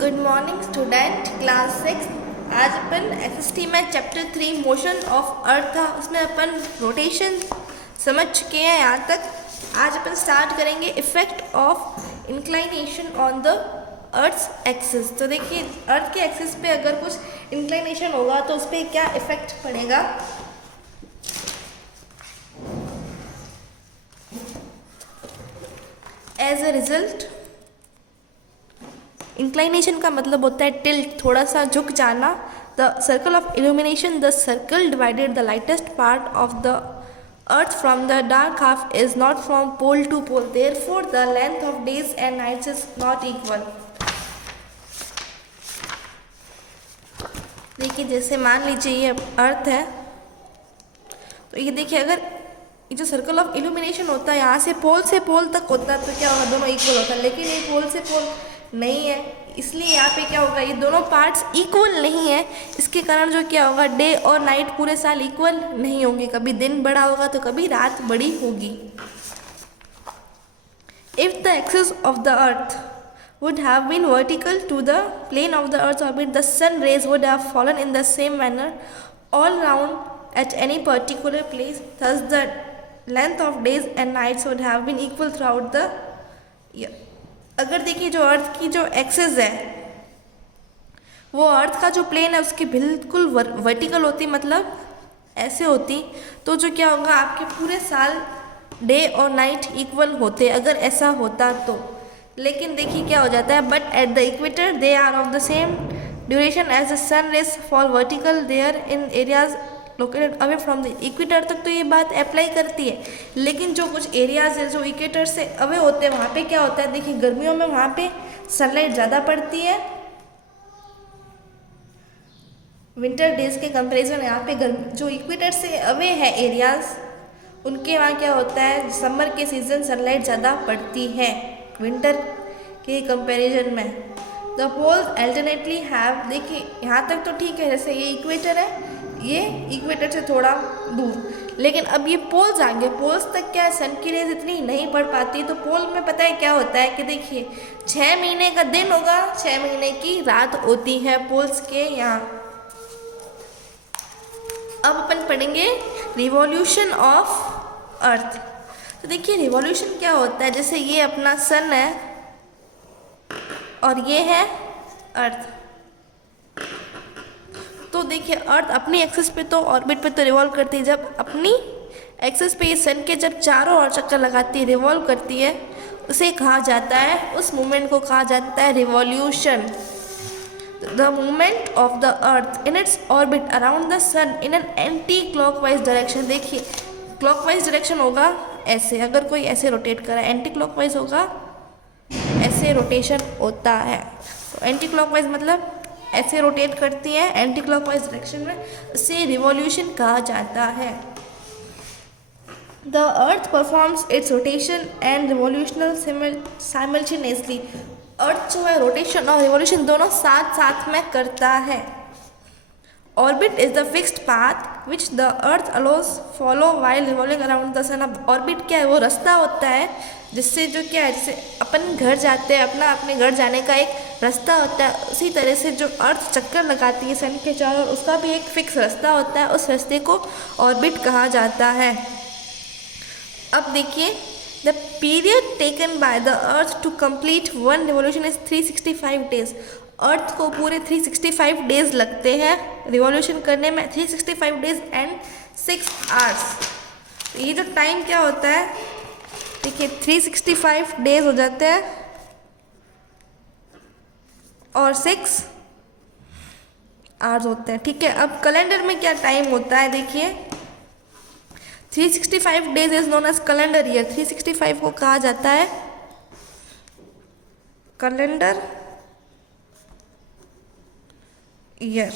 Good morning student, class 6। आज अपन SST में chapter 3 motion of earth था, उसमें अपन रोटेशन समझ चुके हैं यहाँ तक। आज अपन स्टार्ट करेंगे effect of inclination on the earth's axis. तो देखिए, अर्थ के एक्सिस पे अगर कुछ इंक्लाइनेशन होगा तो उस पर क्या इफेक्ट पड़ेगा। एज अ रिजल्ट, इंक्लाइनेशन का मतलब होता है टिल्ट, थोड़ा सा झुक जाना। The circle of illumination, the circle divided the lightest part of the earth from the dark half is not from pole to pole, therefore the length of days and nights is not equal. देखिए, जैसे मान लीजिए ये अर्थ है, तो ये देखिए, अगर ये जो सर्कल ऑफ इल्यूमिनेशन होता है यहाँ से पोल तक होता है तो क्या होगा, दोनों इक्वल होता है। लेकिन ये पोल से पोल नहीं है, इसलिए यहाँ पे क्या होगा, ये दोनों पार्ट्स इक्वल नहीं है। इसके कारण जो क्या होगा, डे और नाइट पूरे साल इक्वल नहीं होंगे, कभी दिन बड़ा होगा तो कभी रात बड़ी होगी। If the axis of the earth would have been vertical to the plane of the earth's orbit, the sun rays would have fallen in the same manner all round at any particular place. Thus the length of days and nights would have been equal throughout the year. अगर देखिए, जो अर्थ की जो axis है वो अर्थ का जो plane है उसकी बिल्कुल वर्टिकल होती, मतलब ऐसे होती, तो जो क्या होगा, आपके पूरे साल डे और नाइट इक्वल होते अगर ऐसा होता तो। लेकिन देखिए क्या हो जाता है, but at the equator they are of the same duration as the sun rays fall vertical there in areas located away from the equator तक तो ये बात अप्लाई करती है। लेकिन जो कुछ एरियाज है जो इक्वेटर से अवे होते हैं, वहाँ पे क्या होता है, देखिए गर्मियों में वहाँ पे सनलाइट ज़्यादा पड़ती है विंटर डेज के कंपैरिजन। यहाँ पे जो इक्वेटर से अवे है एरियाज, उनके वहाँ क्या होता है, समर के सीजन सनलाइट ज़्यादा पड़ती है विंटर के कंपैरिजन में। द पोल्स अल्टरनेटली हैव, देखिए यहाँ तक तो ठीक है, जैसे ये इक्वेटर है, ये इक्वेटर से थोड़ा दूर, लेकिन अब ये पोल्स आ गए। पोल्स तक क्या है, सन की रेज इतनी नहीं पड़ पाती, तो पोल में पता है क्या होता है कि देखिए 6 महीने का दिन होगा, 6 महीने की रात होती है पोल्स के यहाँ। अब अपन पढ़ेंगे रिवॉल्यूशन ऑफ अर्थ। तो देखिए रिवॉल्यूशन क्या होता है, जैसे ये अपना सन है और ये है अर्थ, तो देखिए अर्थ अपनी एक्सिस पे तो ऑर्बिट पे तो रिवॉल्व करती है, जब अपनी एक्सिस पे ये सन के जब चारों ओर चक्कर लगाती है, रिवॉल्व करती है, उसे कहा जाता है, उस मूवमेंट को कहा जाता है revolution. The movement of the earth in its orbit around the sun in an anti clockwise direction. देखिए क्लॉकवाइज डायरेक्शन होगा ऐसे, अगर कोई ऐसे रोटेट करा, एंटी क्लॉकवाइज होगा ऐसे रोटेशन होता है। तो एंटी क्लॉकवाइज मतलब ऐसे रोटेट करती है एंटी क्लॉकवाइज डायरेक्शन में, उसे रिवॉल्यूशन कहा जाता है। The earth performs its rotation and revolutional simultaneously. Earth जो है रोटेशन और रिवॉल्यूशन दोनों साथ साथ में करता है। Orbit is the fixed path which the earth allows follow while revolving around the sun. अब ऑर्बिट क्या है, वो रास्ता होता है जिससे जो क्या है, जैसे अपन घर जाते हैं, अपने घर जाने का एक रास्ता होता है, उसी तरह से जो अर्थ चक्कर लगाती है सन के चारों, उसका भी एक फिक्स रास्ता होता है, उस रास्ते को ऑर्बिट कहा जाता है। अब देखिए, the period taken by the earth to complete one revolution is 365 days. Earth को पूरे 365 डेज लगते हैं रिवॉल्यूशन करने में, 365 डेज एंड 6 आवर्स। ये जो टाइम क्या होता है, देखिए 365 डेज हो जाते हैं और 6 आवर्स होते हैं, ठीक है। अब कैलेंडर में क्या टाइम होता है, देखिए 365 days is known as calendar year. 365 को कहा जाता है कैलेंडर ईयर।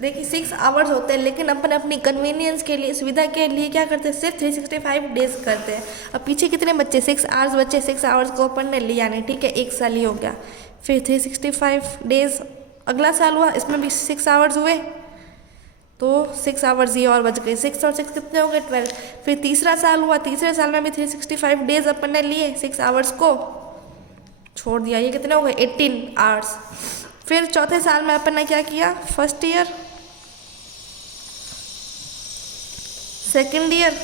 देखिए 6 आवर्स होते हैं, लेकिन अपन अपनी कन्वीनियंस के लिए, सुविधा के लिए क्या करते हैं, सिर्फ 365 डेज करते हैं। अब पीछे कितने बच्चे, 6 आवर्स बच्चे, 6 आवर्स को अपन ने लिया नहीं, ठीक है, एक साल ही हो गया। फिर 365 डेज अगला साल हुआ, इसमें भी 6 आवर्स हुए, तो 6 आवर्स ये और बच गए, 6 और 6 कितने हो गए, 12। फिर तीसरा साल हुआ, तीसरे साल में भी 365 डेज अपन ने लिए 6 आवर्स को, छोड़ दिया। ये कितने हो गए 18 आवर्स। फिर चौथे साल में अपन ने क्या किया, first year, second year,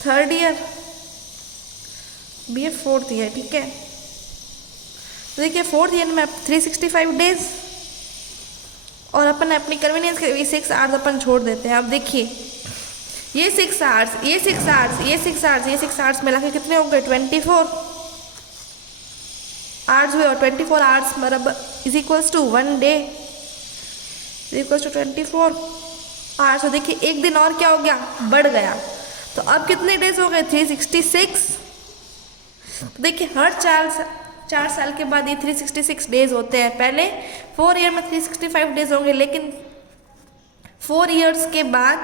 third year, बी फोर्थ ईयर। ठीक है, तो देखिए फोर्थ ईयर में 365 डेज और अपन अपनी कन्वीनियंस के 6 आवर्स अपन छोड़ देते हैं। अब देखिए ये 6 आवर्स, ये 6 आवर्स, ये 6 आवर्स, ये 6 आवर्स मिला के कितने हो गए 24 आवर्स हुए। और 24 आवर्स बराबर is equals to 1 day equals to 24 hours. तो देखिए एक दिन और क्या हो गया, बढ़ गया। तो अब कितने डेज हो गए 366। तो देखिए हर 4 साल के बाद ये 366 डेज होते हैं। पहले 4 ईयर में 365 डेज होंगे, लेकिन 4 ईयर्स के बाद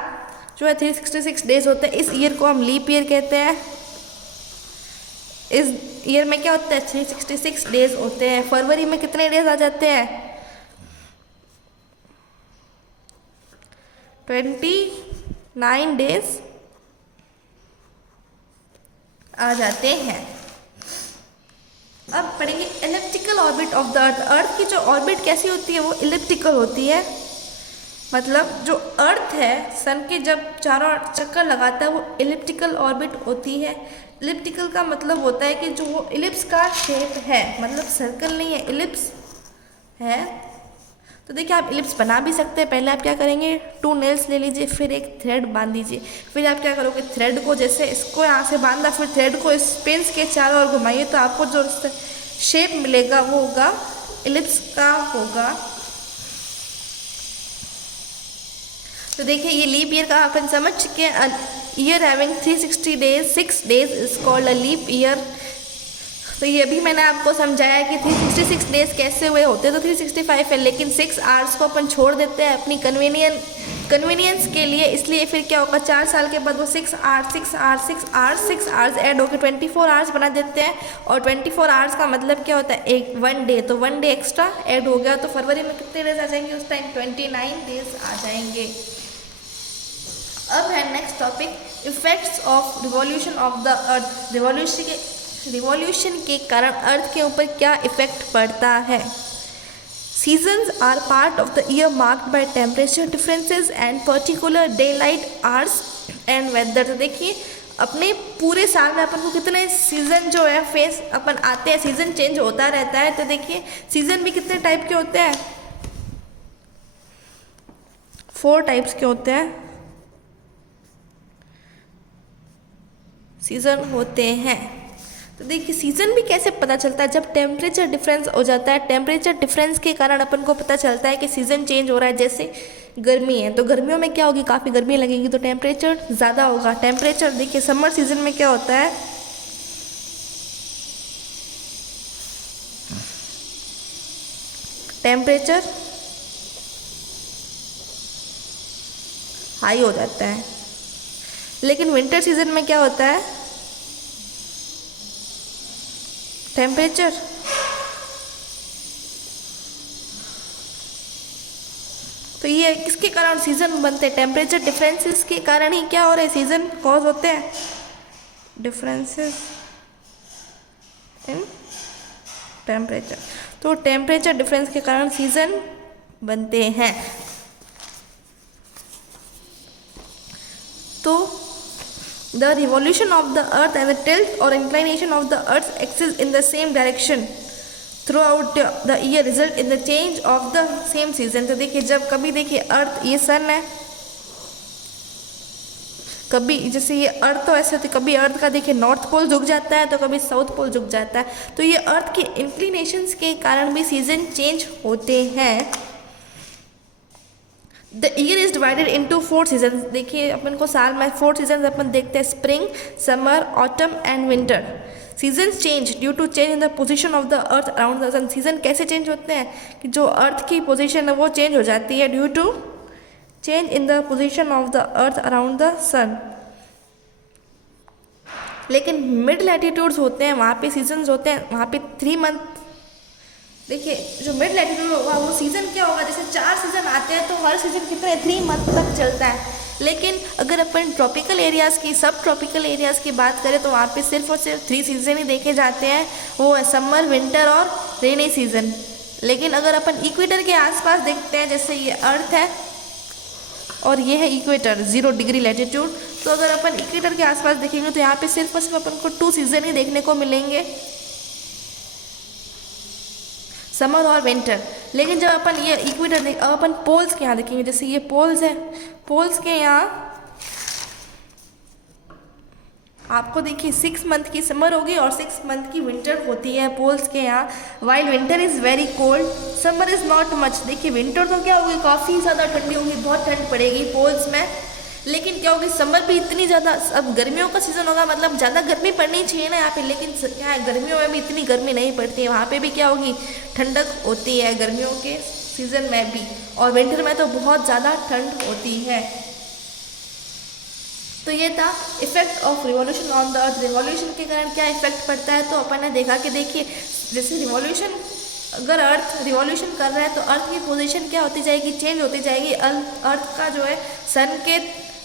जो है 366 डेज होते हैं। इस ईयर को हम लीप ईयर कहते हैं। इस ईयर में क्या होता है 366 डेज होते हैं। फरवरी में कितने डेज आ जाते हैं 29 डेज आ जाते हैं। अब पढ़ेंगे elliptical orbit of the earth. Earth की जो ऑर्बिट कैसी होती है, वो इलिप्टिकल होती है। मतलब जो अर्थ है सन के जब चारों चक्कर लगाता है वो इलिप्टिकल ऑर्बिट होती है। इलिप्टिकल का मतलब होता है कि जो वो इलिप्स का शेप है, मतलब सर्कल नहीं है, इलिप्स है। तो देखिए आप इलिप्स बना भी सकते हैं। पहले आप क्या करेंगे, 2 नेल्स ले लीजिए, फिर एक थ्रेड बांध दीजिए। फिर आप क्या करोगे, थ्रेड को जैसे इसको यहाँ से बांधा, फिर थ्रेड को इस पिंस के चारों ओर घुमाइए, तो आपको जो शेप मिलेगा वो होगा इलिप्स का होगा। तो देखिए ये लीप ईयर का अपन समझ चुके हैं। Year having 360 days 6 days is called a leap year. तो ये भी मैंने आपको समझाया कि 366 डेज कैसे हुए होते हैं। तो 365 है, लेकिन 6 आवर्स को अपन छोड़ देते हैं अपनी कन्वीनियंस के लिए। इसलिए फिर क्या होगा, 4 साल के बाद वो 6 आवर्स ऐड होकर 24 आवर्स बना देते हैं। और 24 आवर्स का मतलब क्या होता है, एक 1 डे। तो 1 डे एक्स्ट्रा ऐड हो गया। तो फरवरी में कितने डेज आ जाएंगे उस टाइम, 29 डेज आ जाएंगे। अब है next topic, effects of revolution of the earth. Revolution के कारण अर्थ के ऊपर क्या इफेक्ट पड़ता है। Seasons are part of the year marked by temperature differences and particular day light hours and weather. तो देखिए अपने पूरे साल में अपन को कितने सीज़न जो है फेस अपन आते हैं, सीज़न चेंज होता रहता है। तो देखिए सीज़न भी कितने टाइप के होते हैं, 4 टाइप्स के होते हैं सीज़न होते हैं। तो देखिए सीज़न भी कैसे पता चलता है, जब टेम्परेचर डिफरेंस हो जाता है। टेम्परेचर डिफरेंस के कारण अपन को पता चलता है कि सीज़न चेंज हो रहा है। जैसे गर्मी है तो गर्मियों में क्या होगी, काफ़ी गर्मी लगेगी, तो टेम्परेचर ज़्यादा होगा। टेम्परेचर देखिए समर सीजन में क्या होता है, टेम्परेचर हाई हो जाता है। लेकिन विंटर सीजन में क्या होता है, टेम्परेचर तो ये किसके कारण सीजन बनते हैं, टेम्परेचर डिफरेंसेस के कारण ही क्या हो रहे हैं, सीजन कॉज होते हैं। डिफरेंसेस इन टेम्परेचर, तो टेम्परेचर डिफरेंस के कारण सीजन बनते हैं। तो the revolution of the earth and the tilt or inclination of the earth's axis in the same direction throughout the year result in the change of the same season। तो देखिए जब कभी देखिए अर्थ, ये सन है, कभी जैसे ये अर्थ तो ऐसे होती, कभी अर्थ का देखिए नॉर्थ पोल झुक जाता है तो कभी साउथ पोल झुक जाता है। तो ये अर्थ के इंक्लिनेशंस के कारण भी सीजन चेंज होते हैं। The year is divided into 4 season. देखिए अपन को साल में 4 सीजन अपन देखते हैं, spring, summer, autumn and winter. Seasons change due to change in the position of the earth around the sun. Season कैसे चेंज होते हैं कि जो अर्थ की पोजीशन है वो चेंज हो जाती है due to change in the position of the earth around the sun. लेकिन मिड लैटिट्यूड्स होते हैं वहाँ पे सीजन्स होते हैं, वहाँ पे 3 मंथ। देखिए जो मिड लैटिट्यूड होगा वो सीज़न क्या होगा, जैसे 4 सीज़न आते हैं तो हर सीज़न कितने 3 मंथ तक चलता है। लेकिन अगर अपन ट्रॉपिकल एरियाज़ की, सब ट्रॉपिकल एरियाज़ की बात करें तो वहाँ पे सिर्फ और सिर्फ 3 सीज़न ही देखे जाते हैं, वो है समर, विंटर और रेनी सीज़न। लेकिन अगर अपन इक्वेटर के आसपास देखते हैं, जैसे ये अर्थ है और ये है इक्वेटर 0 डिग्री लैटिट्यूड, तो अगर अपन इक्वेटर के आसपास देखेंगे तो यहाँ पे सिर्फ और सिर्फ अपन को 2 सीज़न ही देखने को मिलेंगे, समर और विंटर। लेकिन जब अपन ये इक्वेटर अब अपन पोल्स के यहाँ देखेंगे, जैसे ये पोल्स है, पोल्स के यहाँ आपको देखिए 6 मंथ की समर होगी और 6 मंथ की विंटर होती है पोल्स के यहाँ। While winter is very cold, summer is not much. देखिए विंटर तो क्या होगी, काफ़ी ज़्यादा ठंडी होगी, बहुत ठंड पड़ेगी पोल्स में। लेकिन क्या होगी, समर भी इतनी ज़्यादा, अब गर्मियों का सीज़न होगा, मतलब ज़्यादा गर्मी पड़नी चाहिए ना यहाँ पे, लेकिन क्या है, गर्मियों में भी इतनी गर्मी नहीं पड़ती है, वहाँ पे भी क्या होगी, ठंडक होती है गर्मियों के सीज़न में भी, और विंटर में तो बहुत ज़्यादा ठंड होती है। तो ये था effect of revolution on the earth. Revolution के कारण क्या इफेक्ट पड़ता है, तो अपन ने देखा कि देखिए जैसे रिवॉल्यूशन, अगर अर्थ रिवॉल्यूशन कर रहा है तो अर्थ की पोजीशन क्या होती जाएगी, चेंज होती जाएगी। अर्थ का जो है सन के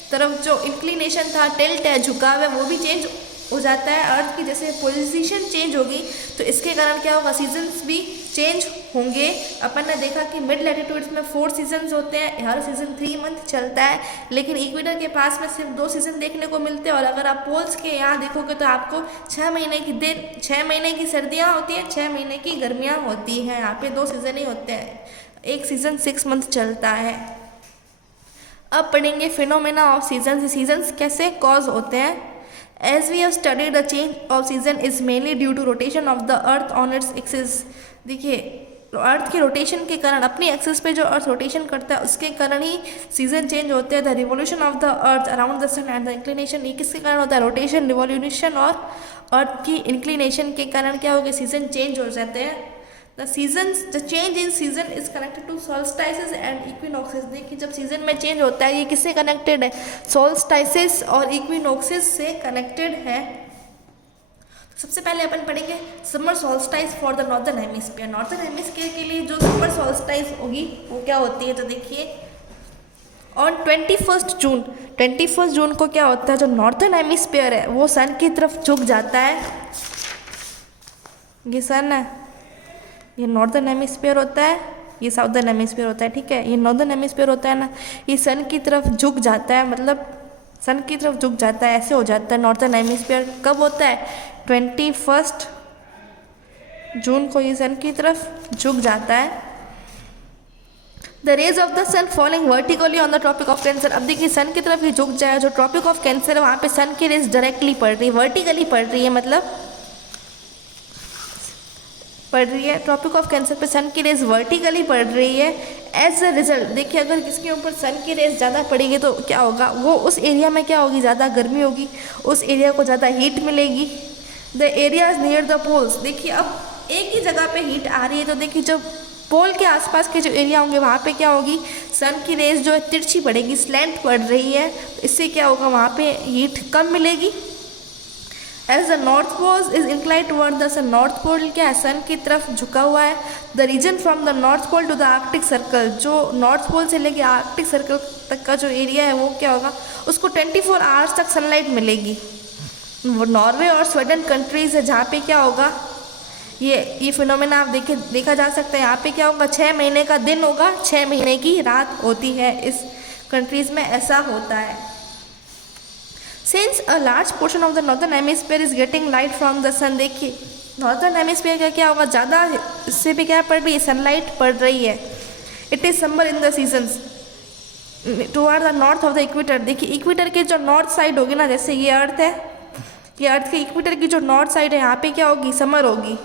तरफ जो इंक्लिनेशन था, टिल्ट है, झुकाव है, वो भी चेंज हो जाता है। अर्थ की जैसे पोजीशन चेंज होगी तो इसके कारण क्या होगा, सीजन्स भी चेंज होंगे। अपन ने देखा कि मिड लैटिट्यूड्स में 4 सीजन्स होते हैं, हर सीज़न 3 मंथ चलता है, लेकिन इक्वेटर के पास में सिर्फ 2 सीज़न देखने को मिलते हैं। और अगर आप पोल्स के यहाँ देखोगे तो आपको 6 महीने की सर्दियाँ होती हैं, 6 महीने की गर्मियाँ होती हैं। यहाँ पे 2 सीज़न ही होते हैं, एक सीज़न 6 मंथ चलता है। अब पढ़ेंगे फिनोमेना ऑफ सीजन्स। सीजन्स कैसे कॉज होते हैं। As we have studied, the change of season is mainly due to rotation of the earth on its axis। देखिए अर्थ के रोटेशन के कारण, अपनी एक्सिस पे जो अर्थ रोटेशन करता है उसके कारण ही सीजन चेंज होते हैं। The revolution of the earth around the sun and the inclination, ये किसके कारण होता है, रोटेशन, रिवोल्यूशन और अर्थ की इंक्लिनेशन के कारण क्या हो गया, सीजन चेंज हो जाते हैं। The change in season is connected to solstices and equinoxes. देखिए जब सीजन में चेंज होता है, ये किससे कनेक्टेड है, सोल्स्टाइसिस और इक्विनॉक्सेस से कनेक्टेड है। सबसे पहले अपन पढ़ेंगे summer solstice for the northern hemisphere. Northern hemisphere के लिए जो समर सोल्स्टाइस होगी वो क्या होती है, तो देखिए ऑन 21 जून को क्या होता है, जो नॉर्दर्न हेमिस्फीयर है वो सन की तरफ झुक जाता है। ये सन है, ये नॉर्दर्न हेमिस्फीयर होता है, ये साउदर्न हेमिस्फीयर होता है, ठीक है। ये नॉर्दर्न हेमिस्फीयर होता है ना, ये सन की तरफ झुक जाता है, मतलब सन की तरफ झुक जाता है, ऐसे हो जाता है नॉर्दर्न हेमिस्फीयर। कब होता है, 21 जून को ये सन की तरफ झुक जाता है। The rays of the sun falling vertically on the tropic of Cancer. अब देखिए सन की तरफ ये झुक जाए, जो ट्रॉपिक ऑफ कैंसर है वहाँ पे सन की रेज डायरेक्टली पड़ रही है, वर्टिकली पड़ रही है, मतलब पड़ रही है। ट्रॉपिक ऑफ कैंसर पे सन की रेज वर्टिकली पड़ रही है। एज अ रिजल्ट देखिए अगर किसके ऊपर सन की रेज ज़्यादा पड़ेगी तो क्या होगा, वो उस एरिया में क्या होगी, ज़्यादा गर्मी होगी, उस एरिया को ज़्यादा हीट मिलेगी। The areas near the poles, देखिए अब एक ही जगह पे हीट आ रही है, तो देखिए जब पोल के आसपास के जो एरिया होंगे वहाँ पे क्या होगी, सन की रेज जो है तिरछी पड़ेगी, स्लैंट पड़ रही है, तो इससे क्या होगा, वहाँ पे हीट कम मिलेगी। As the north pole is inclined toward the sun, north pole क्या है, सन की तरफ झुका हुआ है। The region from the north pole to the Arctic circle, जो नॉर्थ पोल से लेके आर्कटिक सर्कल तक का जो एरिया है वो क्या होगा, उसको 24 आवर्स तक सनलाइट मिलेगी। वो नॉर्वे और स्वीडन कंट्रीज है जहाँ पे क्या होगा, ये फिनोमेना आप देखा जा सकता है। यहाँ पे क्या होगा, 6 महीने का दिन होगा, 6 महीने की रात होती है, इस कंट्रीज़ में ऐसा होता है। Since a large portion of the northern hemisphere is getting light from the sun, देखिए नॉर्दर्न हेमिस्फीयर का क्या होगा, ज़्यादा इससे भी क्या पड़ रही है, सनलाइट पड़ रही है। It is summer in the seasons toward the north of the equator. देखिए इक्वेटर की जो नॉर्थ साइड होगी ना, जैसे ये अर्थ है, ये अर्थ के इक्वेटर की जो नॉर्थ साइड है यहाँ पे क्या होगी, समर होगी।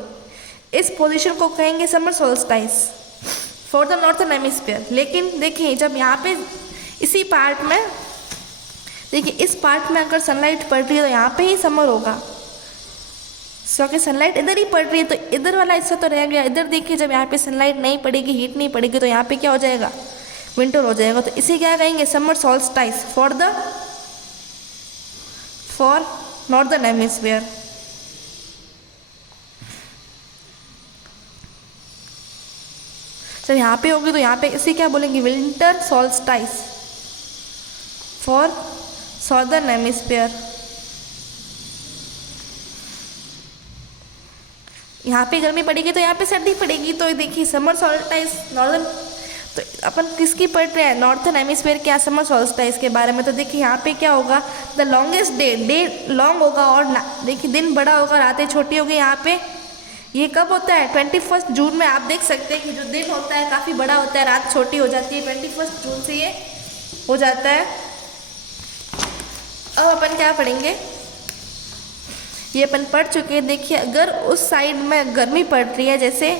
इस पोजीशन को कहेंगे summer solstice for the northern hemisphere. लेकिन देखिए जब यहाँ पे इसी पार्ट में, देखिए इस पार्ट में अगर सनलाइट पड़ रही है तो यहाँ पे ही समर होगा, क्योंकि सनलाइट इधर ही पड़ रही है, तो इधर वाला हिस्सा तो रह गया। इधर देखिए जब यहाँ पे सनलाइट नहीं पड़ेगी, हीट नहीं पड़ेगी, तो यहाँ पे क्या हो जाएगा, विंटर हो जाएगा। तो इसे क्या कहेंगे, summer solstice for northern hemisphere. जब यहाँ पे होगी तो यहाँ पे इसे क्या बोलेंगे, विंटर सोल्स्टाइस फॉर सॉर्दर्न हेमिस्फीयर। यहाँ पे गर्मी पड़ेगी तो यहाँ पे सर्दी पड़ेगी। तो देखिए समर सॉल्स्टाइस नॉर्दर्न, तो अपन किसकी पढ़ रहे हैं, नॉर्थन हेमिस्फीयर क्या समर सॉल्स्टाइस के बारे में। तो देखिए यहाँ पे क्या होगा, द लॉन्गेस्ट डे लॉन्ग होगा और देखिए दिन बड़ा होगा, रातें छोटी होगी। यहाँ पे ये कब होता है, 21 जून में। आप देख सकते हैं कि जो दिन होता है काफ़ी बड़ा होता है, रात छोटी हो जाती है। 21 जून से ये हो जाता है। अब अपन क्या पढ़ेंगे, ये अपन पढ़ चुके हैं। देखिए अगर उस साइड में गर्मी पड़ रही है, जैसे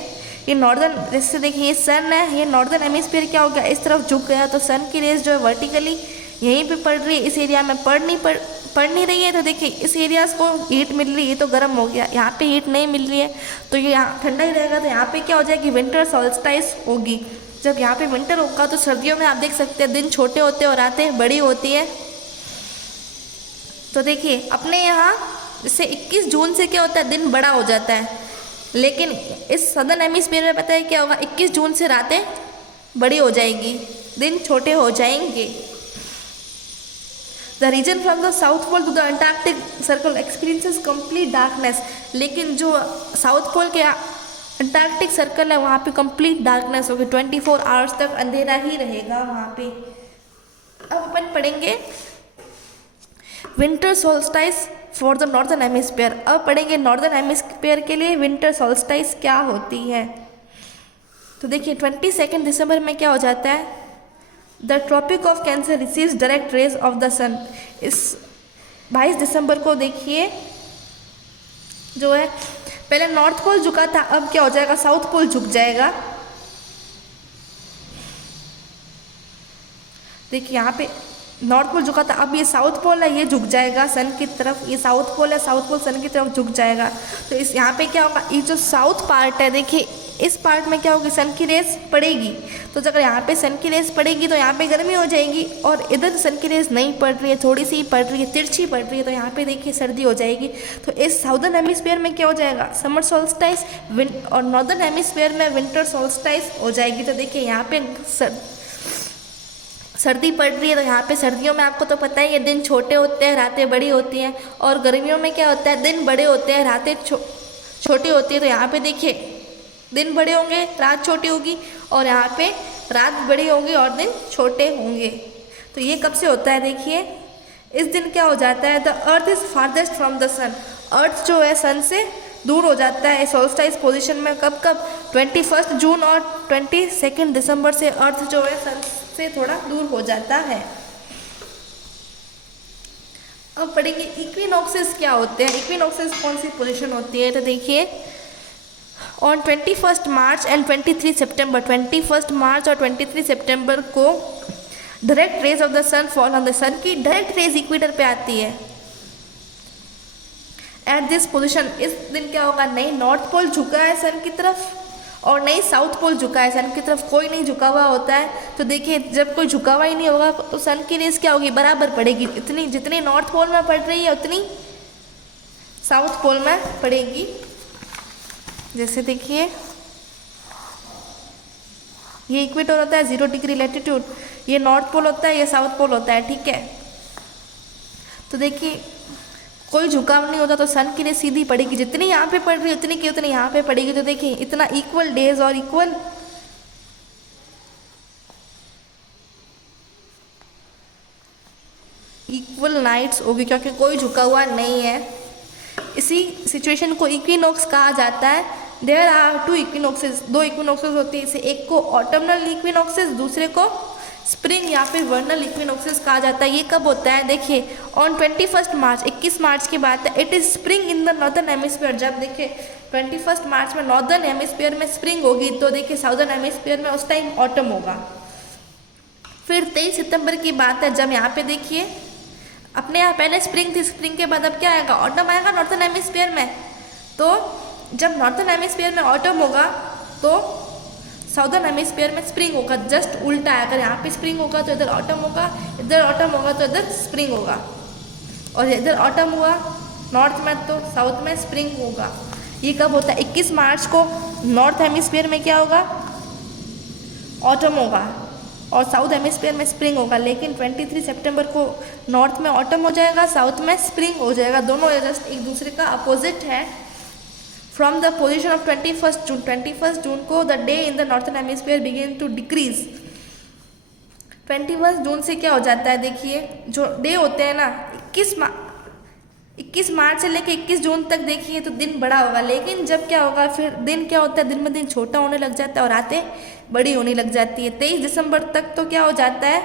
ये नॉर्दर्न, जैसे देखिए ये सन है, ये नॉर्दर्न हेमिस्फीयर क्या हो गया, इस तरफ झुक गया, तो सन की रेस जो है वर्टिकली यहीं पे पड़ रही है, इस एरिया में पड़ नहीं रही है। तो देखिए इस एरियाज को हीट मिल रही है, तो गर्म हो गया। यहाँ पे हीट नहीं मिल रही है तो ये यहाँ ठंडा ही रहेगा। तो यहाँ पे क्या हो जाएगी, विंटर सॉल्स्टाइस होगी। जब यहाँ पे विंटर होगा तो सर्दियों में आप देख सकते हैं दिन छोटे होते हैं और रातें बड़ी होती है। तो देखिए अपने यहाँ जैसे 21 जून से क्या होता है, दिन बड़ा हो जाता है, लेकिन इस सदर्न हेमिस्फीयर में पता है क्या होगा, 21 जून से रातें बड़ी हो जाएगी, दिन छोटे हो जाएंगे। The region from the south pole to the Antarctic circle experiences complete darkness. लेकिन जो साउथ पोल के अंटार्कटिक सर्कल है वहाँ पे कंप्लीट डार्कनेस होगी, 24 आवर्स तक अंधेरा ही रहेगा वहाँ पे। अब अपन पढ़ेंगे winter solstice for the northern hemisphere. अब पढ़ेंगे नॉर्दर्न हेमिस्फीयर के लिए विंटर सोल्स्टाइस क्या होती है। तो देखिए 22 दिसंबर में क्या हो जाता है, the tropic of Cancer receives direct rays of the sun. इस 22 दिसंबर को देखिए जो है, पहले नॉर्थ पोल झुका था, अब क्या हो जाएगा, साउथ पोल झुक जाएगा। देखिए यहाँ पे नॉर्थ पोल झुका था, अब ये साउथ पोल है, ये झुक जाएगा सन की तरफ। ये साउथ पोल है, साउथ पोल सन की तरफ झुक जाएगा। तो इस यहाँ पे क्या होगा, ये जो साउथ पार्ट है देखिए, इस पार्ट में क्या होगी, सन की रेस पड़ेगी। तो अगर यहाँ पे सन की रेस पड़ेगी तो यहाँ पे गर्मी हो जाएगी, और इधर सन की रेस नहीं पड़ रही है, थोड़ी सी पड़ रही है, तिरछी पड़ रही है, तो यहाँ पे देखिए सर्दी हो जाएगी। तो इस साउदर्न हेमिस्फीयर में क्या हो जाएगा, समर सोल्स्टाइस, और नॉर्दर्न हेमिस्फीयर में विंटर सोल्स्टाइस हो जाएगी। तो देखिए यहाँ पे सर्दी पड़ रही है, तो यहाँ पे सर्दियों में आपको तो पता ही है दिन छोटे होते हैं, रातें बड़ी होती हैं। और गर्मियों में क्या होता है, दिन बड़े होते हैं, रातें छोटी होती है। तो यहाँ पे देखिए दिन बड़े होंगे, रात छोटी होगी, और यहाँ पे रात बड़ी होगी और दिन छोटे होंगे। तो ये कब से होता है, देखिए इस दिन क्या हो जाता है, the earth is farthest from the sun. Earth जो है सन से दूर हो जाता है सोल्स्टाइस पोजीशन में। कब कब, 21 जून और 22 दिसंबर से अर्थ जो है सन से थोड़ा दूर हो जाता है। अब पढ़ेंगे इक्विनॉक्सेस क्या होते हैं, इक्विनॉक्सेस कौन सी पोजीशन होती है। तो देखिए ऑन 21 मार्च एंड 23 सितंबर, 21 मार्च और 23 सितंबर को direct rays of the sun fall on the sun की डायरेक्ट रेज इक्वेटर पे आती है। एट दिस पोजीशन, इस दिन क्या होगा, नहीं नॉर्थ पोल झुका है सन की तरफ और नहीं साउथ पोल झुका है सन की तरफ, कोई नहीं झुका हुआ होता है। तो देखिए जब कोई झुका हुआ ही नहीं होगा तो सन की रेस क्या होगी, बराबर पड़ेगी। इतनी जितनी नॉर्थ पोल में पड़ रही है उतनी साउथ पोल में पड़ेगी। जैसे देखिए ये इक्वेटर होता है 0 डिग्री लैटिट्यूड, ये नॉर्थ पोल होता है, ये साउथ पोल होता है, ठीक है। तो देखिए कोई झुकाव नहीं होता तो सन की रेस सीधी पड़ेगी, जितनी यहाँ पे पड़ रही है उतनी की उतनी यहाँ पे पड़ेगी। तो देखिए इतना इक्वल डेज और इक्वल नाइट्स होगी, क्योंकि कोई झुका हुआ नहीं है। इसी सिचुएशन को इक्विनॉक्स कहा जाता है। देयर आर 2 इक्विनॉक्सेस, 2 इक्विनॉक्सेस होती है। इसे एक को ऑटमनल इक्विनॉक्सेस, दूसरे को स्प्रिंग या फिर वर्नल इक्विनॉक्सेस कहा जाता है। ये कब होता है, देखिए ऑन 21 मार्च, 21 मार्च की बात है। It is spring in the northern hemisphere. जब देखिए 21 मार्च में नॉर्दर्न हेमिस्फीयर में स्प्रिंग होगी, तो देखिए साउदर्न हेमिस्फीयर में उस टाइम ऑटम होगा। फिर 23 सितंबर की बात है, जब यहाँ पे देखिए अपने यहाँ पहले स्प्रिंग थी, स्प्रिंग के बाद अब क्या आएगा, ऑटम आएगा नॉर्थन हेमिस्फीयर में। तो जब नॉर्थन हेमिस्फीयर में ऑटम होगा तो साउदर्न हेमिस्फीयर में स्प्रिंग होगा, जस्ट उल्टा है। अगर यहाँ पे स्प्रिंग होगा तो इधर ऑटम होगा, इधर ऑटम होगा तो इधर स्प्रिंग होगा, और इधर ऑटम हुआ नॉर्थ में तो साउथ में स्प्रिंग होगा। ये कब होता है, 21 मार्च को नॉर्थ हेमिस्फीयर में क्या होगा, ऑटम होगा, और साउथ हेमिस्फीयर में स्प्रिंग होगा, लेकिन 23 सितंबर को नॉर्थ में ऑटम हो जाएगा, साउथ में स्प्रिंग हो जाएगा। दोनों जस्ट एक दूसरे का अपोजिट है। From the position of 21 June को the day in the northern hemisphere begin to decrease. 21 जून से क्या हो जाता है, देखिए जो डे होते हैं ना 21 मार्च से लेकर 21 जून तक देखिए तो दिन बड़ा होगा, लेकिन जब क्या होगा फिर दिन क्या होता है, दिन में दिन छोटा होने लग जाता है और रातें बड़ी होने लग जाती है। 23 दिसंबर तक तो क्या हो जाता है,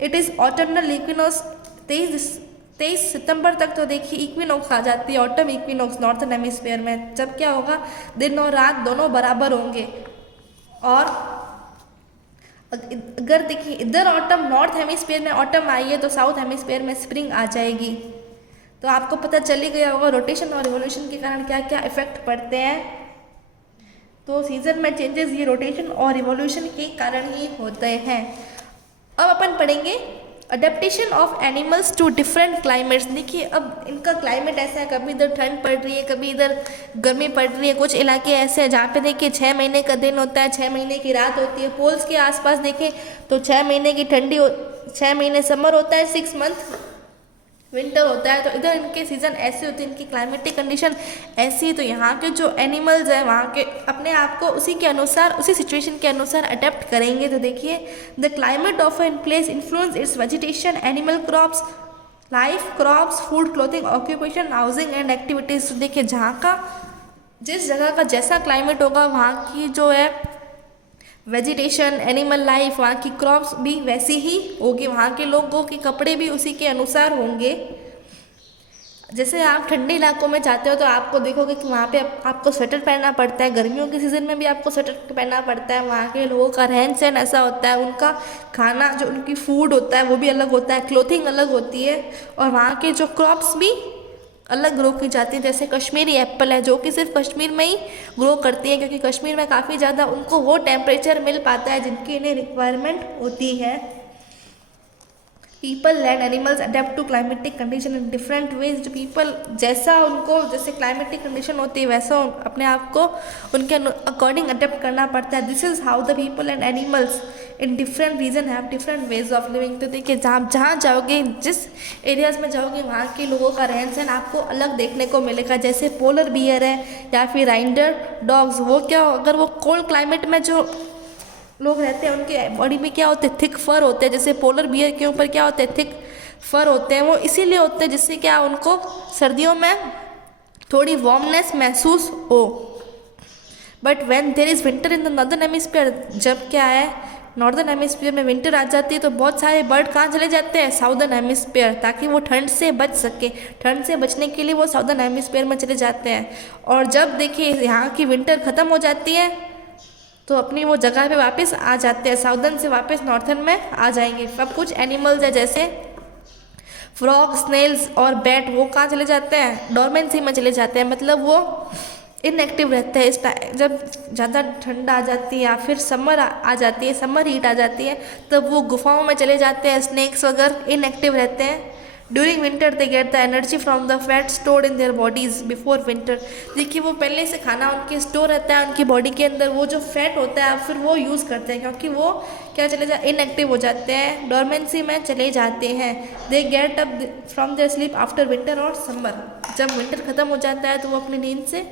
इट इज़ ऑटमनल इक्विनॉक्स। 23 सितंबर तक तो देखिए इक्विनॉक्स आ जाती है, ऑटम इक्विनॉक्स नॉर्थन हेमिस्फीयर में। जब क्या होगा, दिन और रात दोनों बराबर होंगे। और अगर देखिए इधर ऑटम नॉर्थ हेमिस्फीयर में ऑटम आई है तो साउथ हेमिस्फीयर में स्प्रिंग आ जाएगी। तो आपको पता चल ही गया होगा रोटेशन और रिवोल्यूशन के कारण क्या क्या इफेक्ट पड़ते हैं। तो सीजन में चेंजेस ये रोटेशन और रिवोल्यूशन के कारण ही होते हैं। अब अपन पढ़ेंगे adaptation of animals to different climates. देखिए अब इनका क्लाइमेट ऐसा है, कभी इधर ठंड पड़ रही है, कभी इधर गर्मी पड़ रही है। कुछ इलाके ऐसे हैं जहाँ पे देखिए 6 महीने का दिन होता है, 6 महीने की रात होती है। पोल्स के आसपास देखें तो 6 महीने की 6 महीने समर होता है, 6 मंथ विंटर होता है। तो इधर इनके सीज़न ऐसे होते हैं, इनकी क्लाइमेटिक कंडीशन ऐसी है। तो यहाँ के जो एनिमल्स हैं वहाँ के अपने आप को उसी के अनुसार, उसी सिचुएशन के अनुसार अडेप्ट करेंगे। तो देखिए the climate of an place influence its vegetation, animal crops, life, crops, food, clothing, occupation, housing and activities. तो देखिए जहाँ का, जिस जगह का जैसा क्लाइमेट होगा वहाँ की जो है वेजिटेशन, एनिमल लाइफ, वहाँ की क्रॉप्स भी वैसी ही होगी, वहाँ के लोगों के कपड़े भी उसी के अनुसार होंगे। जैसे आप ठंडे इलाकों में जाते हो तो आपको देखोगे कि वहाँ पे आपको स्वेटर पहनना पड़ता है, गर्मियों के सीज़न में भी आपको स्वेटर पहनना पड़ता है। वहाँ के लोगों का रहन सहन ऐसा होता है, उनका खाना जो उनकी फूड होता है वो भी अलग होता है, क्लोथिंग अलग होती है, और वहाँ के जो क्रॉप्स भी अलग ग्रो की जाती है। जैसे कश्मीरी एप्पल है जो कि सिर्फ कश्मीर में ही ग्रो करती है, क्योंकि कश्मीर में काफ़ी ज़्यादा उनको वो टेम्परेचर मिल पाता है जिनकी इन्हें रिक्वायरमेंट होती है। People and animals adapt to climatic condition in different ways. जो पीपल जैसा उनको जैसे क्लाइमेटिक कंडीशन होती है वैसा अपने आप को उनके अकॉर्डिंग अडेप्ट करना पड़ता है। This is how the people and animals in different region have different ways of living. तो देखिए जहाँ जाओगे, जिस एरियाज़ में जाओगे वहाँ के लोगों का रहन सहन आपको अलग देखने को मिलेगा। जैसे पोलर बियर है या फिर राइंडर डॉग्स, वो क्या अगर वो कोल्ड क्लाइमेट में जो लोग रहते हैं उनके बॉडी में क्या होते हैं, थिक फर होते हैं। जैसे पोलर बियर के ऊपर क्या होते हैं, थिक फर होते हैं। वो इसीलिए होते हैं जिससे क्या उनको सर्दियों में थोड़ी वार्मनेस महसूस हो। But when there is winter in the northern hemisphere, जब क्या है नॉर्दर्न हेमिस्फीयर में विंटर आ जाती है तो बहुत सारे बर्ड कहाँ चले जाते हैं, साउदर्न हेमिस्फीयर, ताकि वो ठंड से बच सके। ठंड से बचने के लिए वो साउदर्न हेमिस्फीयर में चले जाते हैं। और जब देखिए यहाँ की विंटर ख़त्म हो जाती है तो अपनी वो जगह पे वापस आ जाते हैं, साउदर्न से वापस नॉर्थर्न में आ जाएंगे। अब कुछ एनिमल्स है जैसे फ्रॉग, स्नेल्स और बैट, वो कहाँ चले जाते हैं, डोरमेंसी में चले जाते हैं, मतलब वो इनएक्टिव रहते हैं। इस टाइम जब ज़्यादा ठंड आ जाती है या फिर समर आ जाती है, समर हीट आ जाती है, तब वो गुफाओं में चले जाते हैं। स्नेक्स वगैरह इनएक्टिव रहते हैं। During winter they get the energy from the fat stored in their bodies before winter. देखिए वो पहले से खाना उनके स्टोर रहता है उनकी बॉडी के अंदर, वो जो फैट होता है फिर वो यूज़ करते हैं, क्योंकि वो क्या इनएक्टिव हो जाते हैं, डोरमेंसी में चले जाते हैं। They get up from there sleep after winter और समर। जब विंटर ख़त्म हो जाता है तो वो अपनी नींद से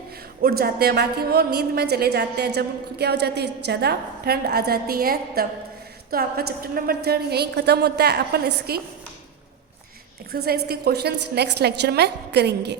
उठ जाते हैं, बाकी वो नींद में चले जाते हैं जब उनको क्या हो जाती है, ज़्यादा ठंड आ जाती है तब। तो आपका चैप्टर नंबर 3 यहीं ख़त्म होता है। अपन इसकी एक्सरसाइज के क्वेश्चंस नेक्स्ट लेक्चर में करेंगे।